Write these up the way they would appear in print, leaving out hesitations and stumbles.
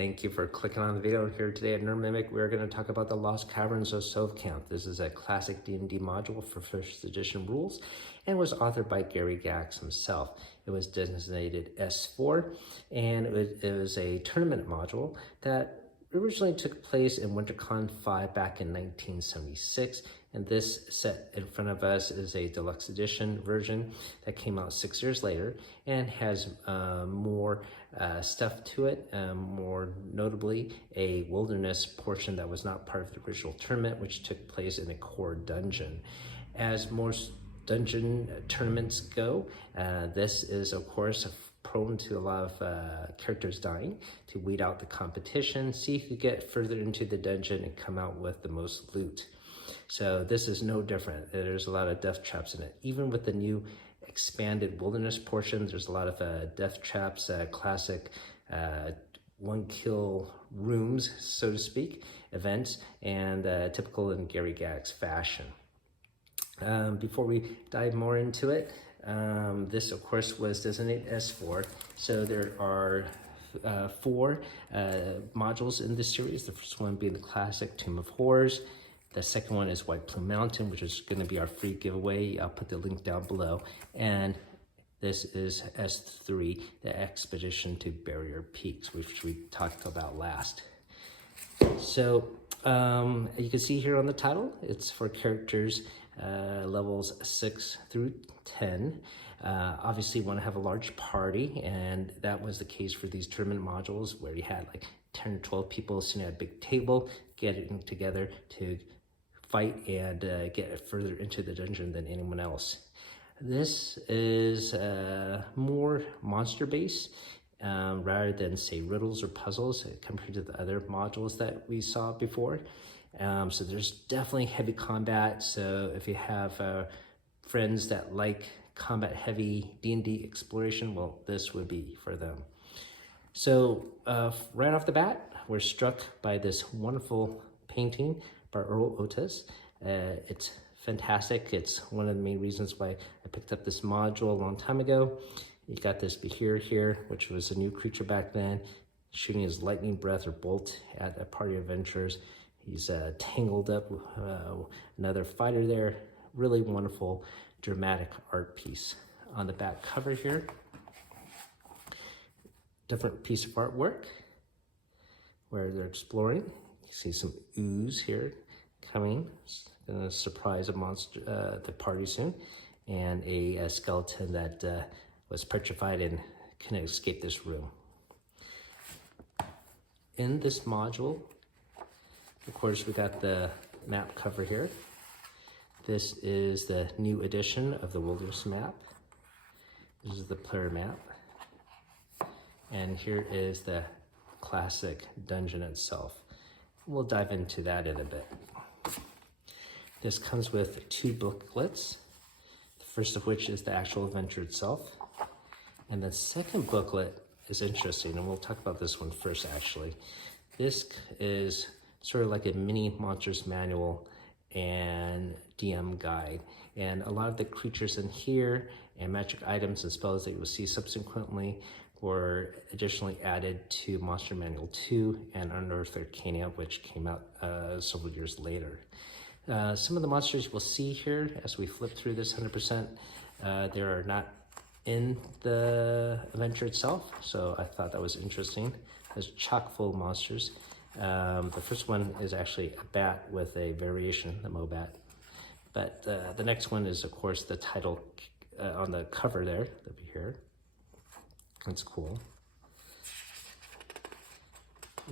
Thank you for clicking on the video here today at NerdMimic. We're going to talk about the Lost Caverns of Tsojcanth. This is a classic D&D module for first edition rules and was authored by Gygax himself. It was designated S4 and it was a tournament module that originally took place in WinterCon 5 back in 1976. And this set in front of us is a deluxe edition version that came out 6 years later and has more stuff to it, more notably a wilderness portion that was not part of the original tournament, which took place in a core dungeon. As most dungeon tournaments go, this is of course prone to a lot of characters dying to weed out the competition, see who get further into the dungeon and come out with the most loot. So this is no different. There's a lot of death traps in it. Even with the new expanded wilderness portion, there's a lot of death traps, classic one kill rooms, so to speak, events, and typical in Gygax fashion. Before we dive more into it, this of course was designated S4. So there are 4 modules in this series. The first one being the classic Tomb of Horrors. The second one is White Plume Mountain, which is going to be our free giveaway. I'll put the link down below. And this is S3, the Expedition to Barrier Peaks, which we talked about last. So you can see here on the title, it's for characters levels 6 through 10. Obviously, you want to have a large party, and that was the case for these tournament modules where you had like 10 or 12 people sitting at a big table, getting together to fight and get further into the dungeon than anyone else. This is more monster-based rather than, say, riddles or puzzles compared to the other modules that we saw before. So there's definitely heavy combat. So if you have friends that like combat-heavy D&D exploration, well, this would be for them. So right off the bat, we're struck by this wonderful painting by Earl Otis. It's fantastic. It's one of the main reasons why I picked up this module a long time ago. You got this Behir here, which was a new creature back then, shooting his lightning breath or bolt at a party of adventurers. He's tangled up with another fighter there. Really wonderful, dramatic art piece. On the back cover here, different piece of artwork where they're exploring. You see some ooze here coming. It's gonna surprise a monster, the party soon, and a skeleton that was petrified and couldn't escape this room. In this module, of course, we got the map cover here. This is the new edition of the Wilderness map. This is the player map. And here is the classic dungeon itself. We'll dive into that in a bit. This comes with 2 booklets, the first of which is the actual adventure itself. And the second booklet is interesting, and we'll talk about this one first actually. This is sort of like a mini monsters manual and DM guide. And a lot of the creatures in here and magic items and spells that you will see subsequently were additionally added to Monster Manual 2 and Unearthed Arcania, which came out several years later. Some of the monsters we'll see here as we flip through this 100%, they are not in the adventure itself, so I thought that was interesting. There's chock full of monsters. The first one is actually a bat with a variation, the Mobat. But the next one is, of course, the title on the cover there, that we hear. That's cool.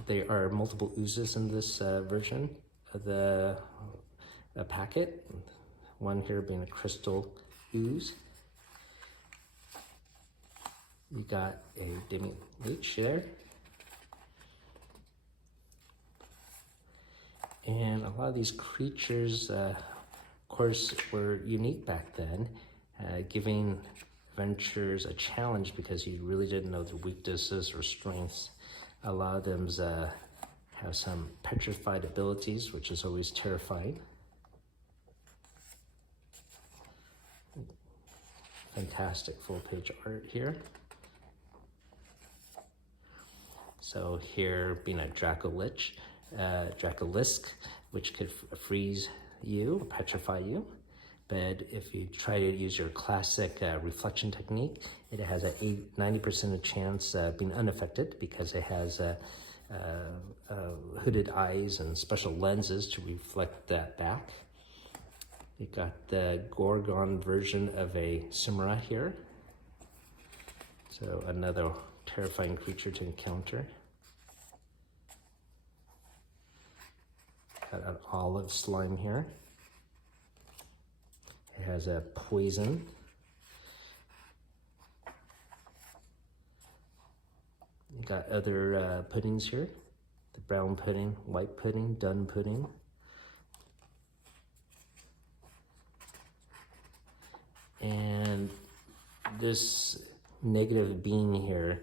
There are multiple oozes in this version of the packet. One here being a crystal ooze. You got a Demi Leech there. And a lot of these creatures, of course, were unique back then, giving adventurers a challenge because you really didn't know their weaknesses or strengths. A lot of them have some petrified abilities, which is always terrifying. Fantastic full page art here. So here being a Dracolisk, which could freeze you, petrify you. But if you try to use your classic reflection technique, it has a 90% chance of being unaffected because it has hooded eyes and special lenses to reflect that back. You got the Gorgon version of a Samurai here. So another terrifying creature to encounter. Got an olive slime here. It has a poison. You got other puddings here. The brown pudding, white pudding, dun pudding. And this negative being here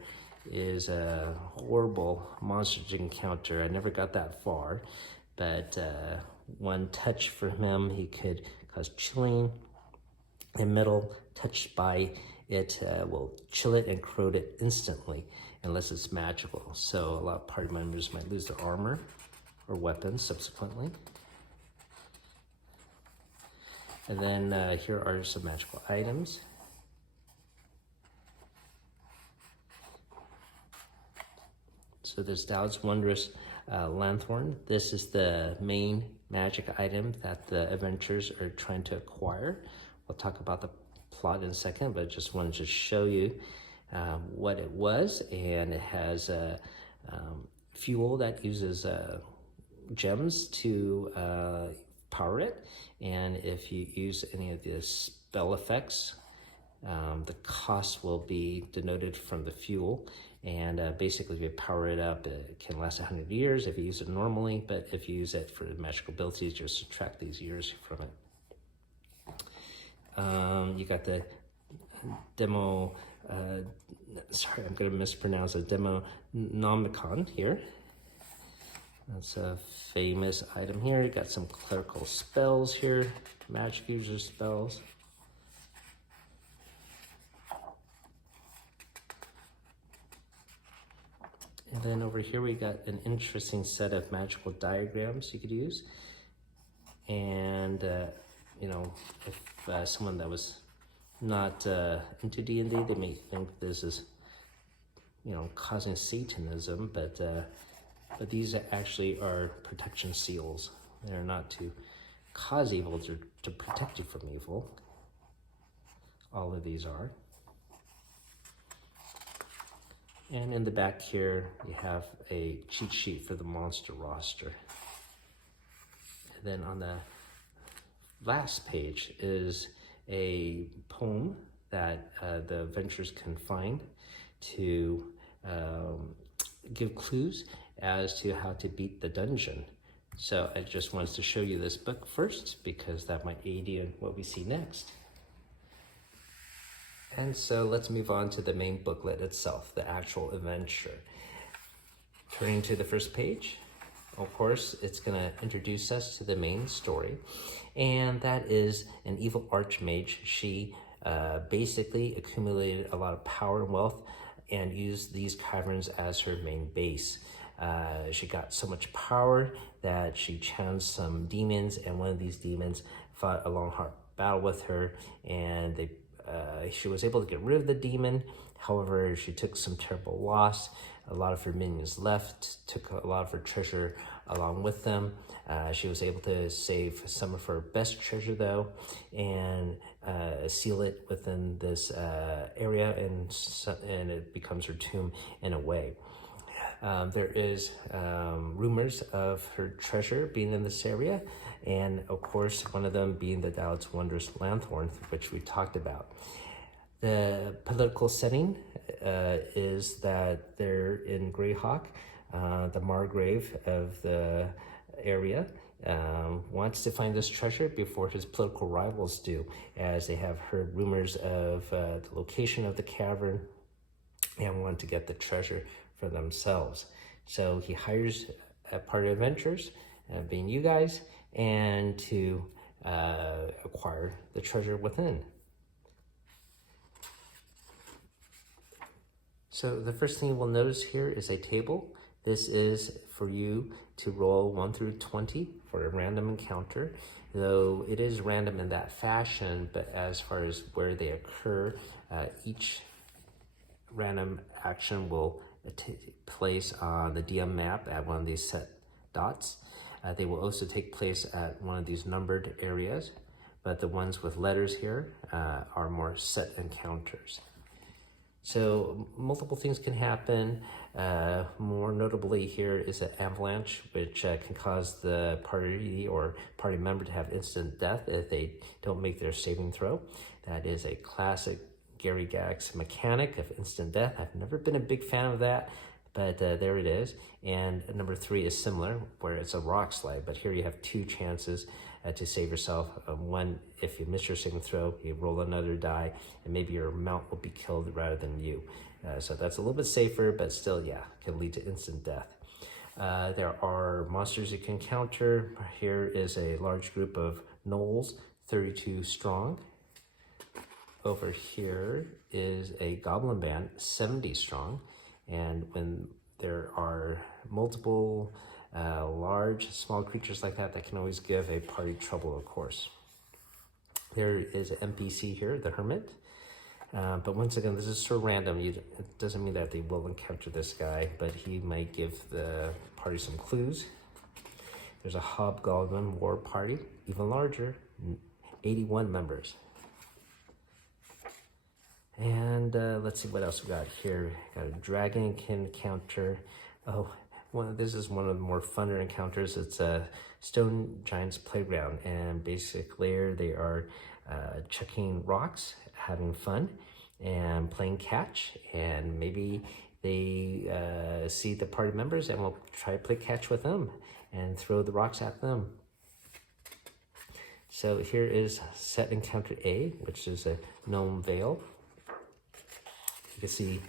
is a horrible monster to encounter. I never got that far, but one touch for him, he could cause chilling. And metal touched by it will chill it and corrode it instantly unless it's magical. So a lot of party members might lose their armor or weapons subsequently. And then here are some magical items. So this Dowd's Wondrous Lanthorn. This is the main magic item that the adventurers are trying to acquire. We'll talk about the plot in a second, but I just wanted to show you what it was. And it has fuel that uses gems to power it. And if you use any of the spell effects, the cost will be denoted from the fuel. And basically, if you power it up, it can last 100 years if you use it normally. But if you use it for magical abilities, just subtract these years from it. You got the demo, sorry, I'm going to mispronounce it, Demonomicon here. That's a famous item here. You got some clerical spells here, magic user spells. And then over here we got an interesting set of magical diagrams you could use. And you know, if someone that was not into D&D, they may think this is, you know, causing Satanism, but these actually are protection seals. They're not to cause evil, they're to protect you from evil. All of these are. And in the back here, you have a cheat sheet for the monster roster. And then on the last page is a poem that the adventurers can find to give clues as to how to beat the dungeon. So I just wanted to show you this book first because that might aid you in what we see next. And so let's move on to the main booklet itself, the actual adventure. Turning to the first page, of course, it's going to introduce us to the main story, and that is an evil archmage. She basically accumulated a lot of power and wealth and used these caverns as her main base. She got so much power that she channeled some demons, and one of these demons fought a long, hard battle with her, and she was able to get rid of the demon. However, she took some terrible loss. A lot of her minions left, took a lot of her treasure along with them. She was able to save some of her best treasure though, and seal it within this area, and it becomes her tomb in a way. There is rumors of her treasure being in this area, and of course one of them being the Dowd's Wondrous Lanthorn, which we talked about. The political setting is that they're in Greyhawk. The Margrave of the area wants to find this treasure before his political rivals do, as they have heard rumors of the location of the cavern and want to get the treasure for themselves. So he hires a party of adventurers, being you guys, and to acquire the treasure within. So the first thing you will notice here is a table. This is for you to roll 1 through 20 for a random encounter, though it is random in that fashion, but as far as where they occur, each random action will take place on the DM map at one of these set dots. They will also take place at one of these numbered areas, but the ones with letters here are more set encounters. So multiple things can happen. More notably here is an avalanche, which can cause the party or party member to have instant death if they don't make their saving throw. That is a classic Gygax mechanic of instant death. I've never been a big fan of that, but there it is. And number 3 is similar, where it's a rock slide, but here you have 2 chances to save yourself. One, if you miss your saving throw, you roll another die, and maybe your mount will be killed rather than you. So that's a little bit safer, but still, yeah, can lead to instant death. There are monsters you can encounter. Here is a large group of gnolls, 32 strong. Over here is a goblin band, 70 strong. And when there are multiple large, small creatures like that, that can always give a party trouble, of course. There is an NPC here, the Hermit. But once again, this is so random. It doesn't mean that they will encounter this guy, but he might give the party some clues. There's a Hobgoblin War Party, even larger, 81 members. And let's see what else we got here. Got a dragon encounter. Oh, this is one of the more funner encounters. It's a stone giant's playground, and basically they are chucking rocks, having fun, and playing catch. And maybe they see the party members and will try to play catch with them and throw the rocks at them. So here is set encounter A, which is a gnome veil. You can see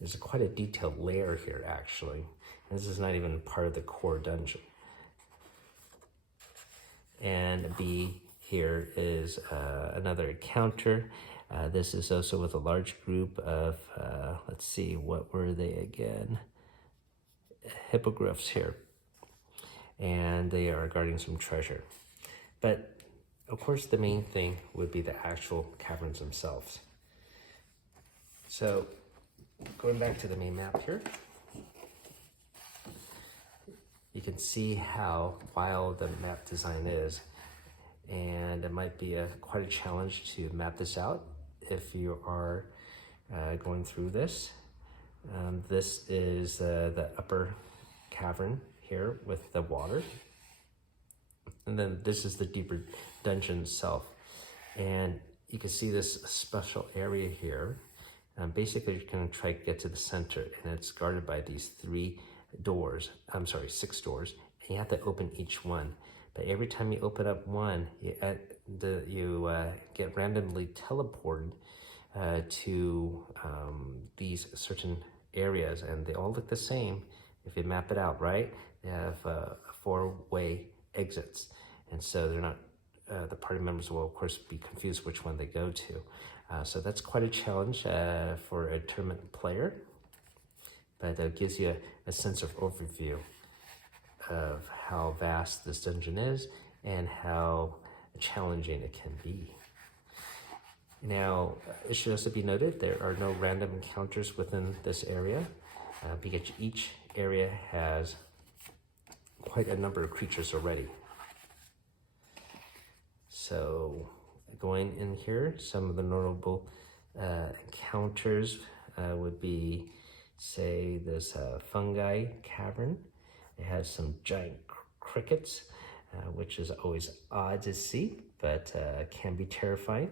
there's quite a detailed layer here, actually. This is not even part of the core dungeon. And B here is another encounter. This is also with a large group of, let's see, what were they again? Hippogriffs here. And they are guarding some treasure. But, of course, the main thing would be the actual caverns themselves. So, going back to the main map here, you can see how wild the map design is, and it might be quite a challenge to map this out if you are going through this. This is the upper cavern here with the water, and then this is the deeper dungeon itself, and you can see this special area here. Basically, you're going to try to get to the center, and it's guarded by these 6 doors, and you have to open each one. But every time you open up one, you get randomly teleported to these certain areas, and they all look the same if you map it out, right? They have 4-way exits, and so they're not. The party members will, of course, be confused which one they go to. So that's quite a challenge for a tournament player, but it gives you a sense of overview of how vast this dungeon is and how challenging it can be. Now, it should also be noted there are no random encounters within this area because each area has quite a number of creatures already. So, going in here, some of the notable encounters would be, say, this fungi cavern. It has some giant crickets, which is always odd to see, but can be terrifying.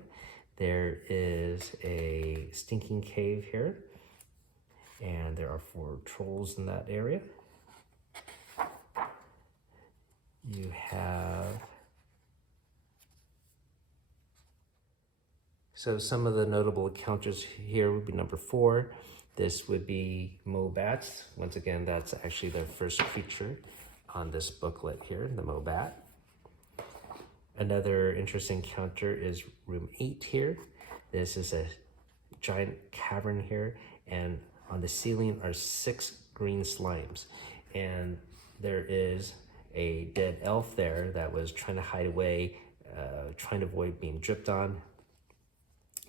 There is a stinking cave here, and there are 4 trolls in that area. You have... So some of the notable encounters here would be number 4. This would be Mobats. Once again, that's actually the first creature on this booklet here, the Mobat. Another interesting encounter is room 8 here. This is a giant cavern here, and On the ceiling are 6 green slimes, and there is a dead elf there that was trying to hide away, trying to avoid being dripped on,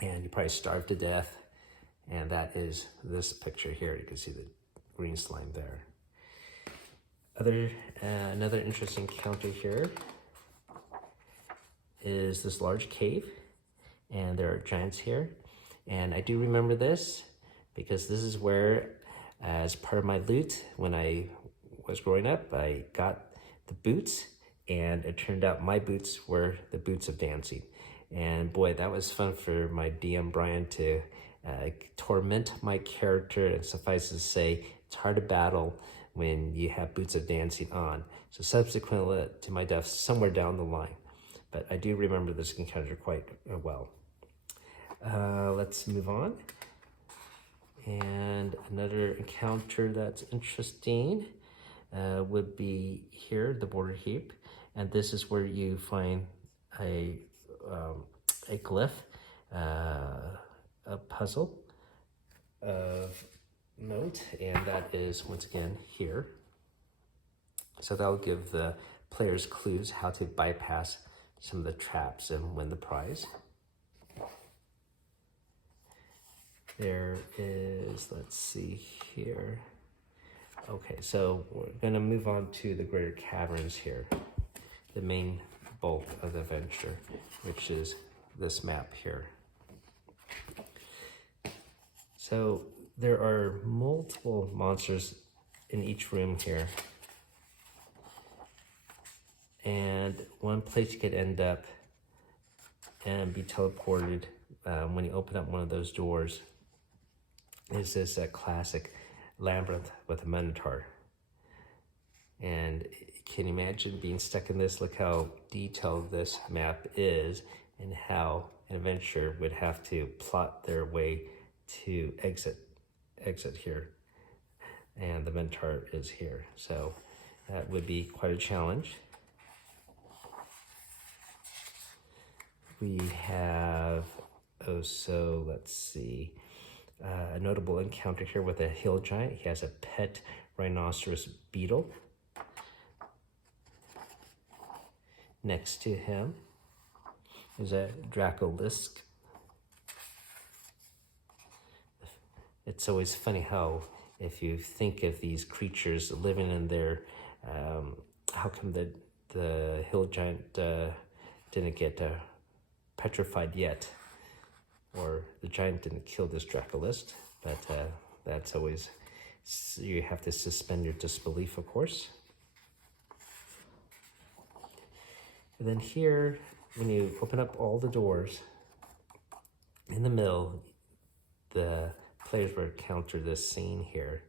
and he probably starved to death. And that is this picture here. You can see the green slime there. Another interesting encounter here is this large cave, and there are giants here. And I do remember this because this is where, as part of my loot, when I was growing up, I got the boots, and it turned out my boots were the boots of dancing. And boy, that was fun for my DM Brian to torment my character, and suffice to say, it's hard to battle when you have boots of dancing on. So subsequently to my death somewhere down the line. But I do remember this encounter quite well. Let's move on. And another encounter that's interesting would be here, the border heap. And this is where you find a glyph, a puzzle of note, and that is once again here. So that'll give the players clues how to bypass some of the traps and win the prize. There is, let's see here. Okay, so we're gonna move on to the Greater Caverns here, the main bulk of the adventure, which is this map here. So there are multiple monsters in each room here. And one place you could end up and be teleported when you open up one of those doors is this classic labyrinth with a minotaur. And can you imagine being stuck in this? Look how detailed this map is, and how an adventurer would have to plot their way to exit here. And the minotaur is here. So that would be quite a challenge. We have also, let's see, a notable encounter here with a hill giant. He has a pet rhinoceros beetle. Next to him is a Dracolisk. It's always funny how, if you think of these creatures living in there, how come the hill giant didn't get petrified yet, or the giant didn't kill this Dracolisk? But that's always, you have to suspend your disbelief, of course. And then here, when you open up all the doors, in the middle, the players will encounter this scene here,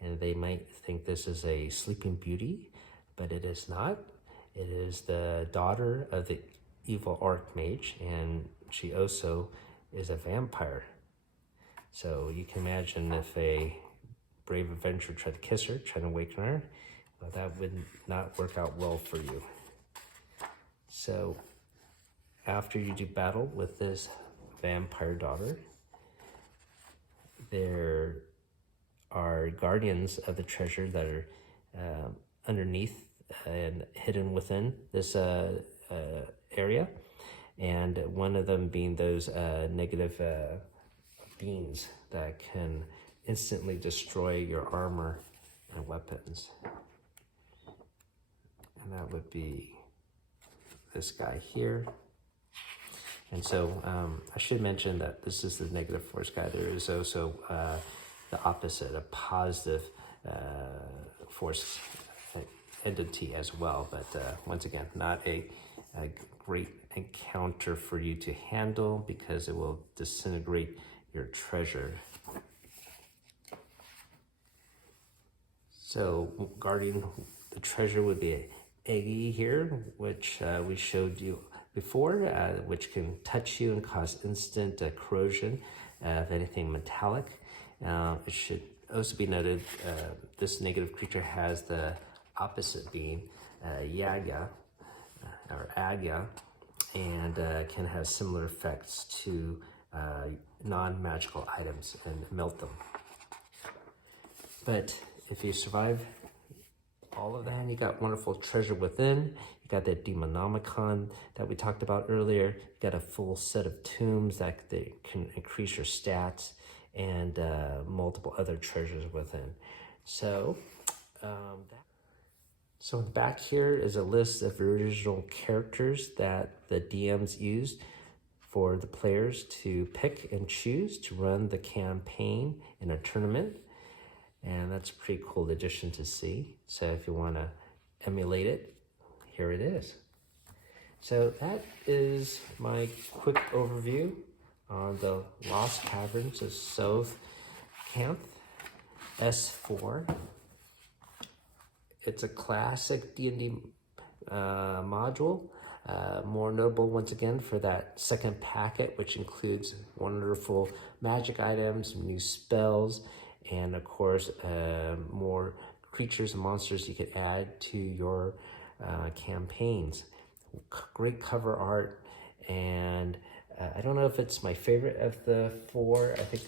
and they might think this is a Sleeping Beauty, but it is not. It is the daughter of the evil Archmage, and she also is a vampire. So you can imagine if a brave adventurer tried to kiss her, trying to awaken her, well, that would not work out well for you. So after you do battle with this vampire daughter, there are guardians of the treasure that are underneath and hidden within this area, and one of them being those negative beams that can instantly destroy your armor and weapons. And that would be this guy here. And so I should mention that this is the negative force guy. There is also the opposite, a positive force entity as well. But once again, not a great encounter for you to handle because it will disintegrate your treasure. So guarding the treasure would be an Eggy here, which we showed you before, which can touch you and cause instant corrosion of anything metallic. It should also be noted this negative creature has the opposite being Yaga or Agya, and can have similar effects to non-magical items and melt them. But if you survive all of that, you got wonderful treasure within. You got that Demonomicon that we talked about earlier. You got a full set of tombs that they can increase your stats, and multiple other treasures within. So, so in the back here is a list of original characters that the DMs used for the players to pick and choose to run the campaign in a tournament. And that's a pretty cool addition to see. So if you want to emulate it, here it is. So that is my quick overview on the Lost Caverns of Tsojcanth S4. It's a classic D&D module. More notable once again for that second packet, which includes wonderful magic items, new spells, and of course more creatures and monsters you could add to your campaigns. Great cover art, and I don't know if it's my favorite of the four. I think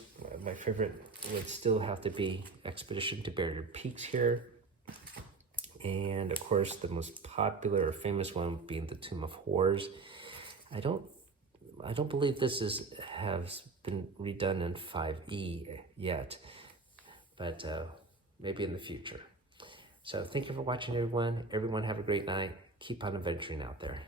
my favorite would still have to be Expedition to Barrier Peaks here. And of course, the most popular or famous one being the Tomb of Horrors. I don't believe this has been redone in 5e yet, but maybe in the future. So thank you for watching, everyone. Everyone have a great night. Keep on adventuring out there.